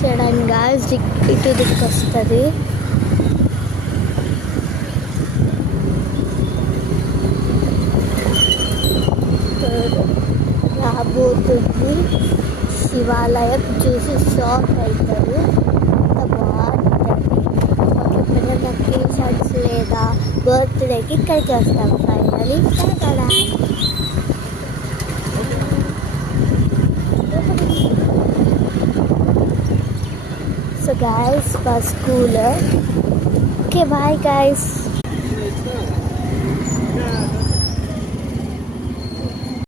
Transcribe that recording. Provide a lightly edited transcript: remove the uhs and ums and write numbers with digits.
చేయడానికి గాయస్ ఇటు దిక్కు వస్తుంది. రాబోతుంది శివాలయం చూసి షాక్ అవుతారు. అంత బాగుంటుంది. ఎప్పుడైనా అకేషన్స్ లేదా బర్త్డేకి ఇక్కడికి వస్తాం. ఫైనలీ ఇక్కడ so guys, for school. Okay, bye guys.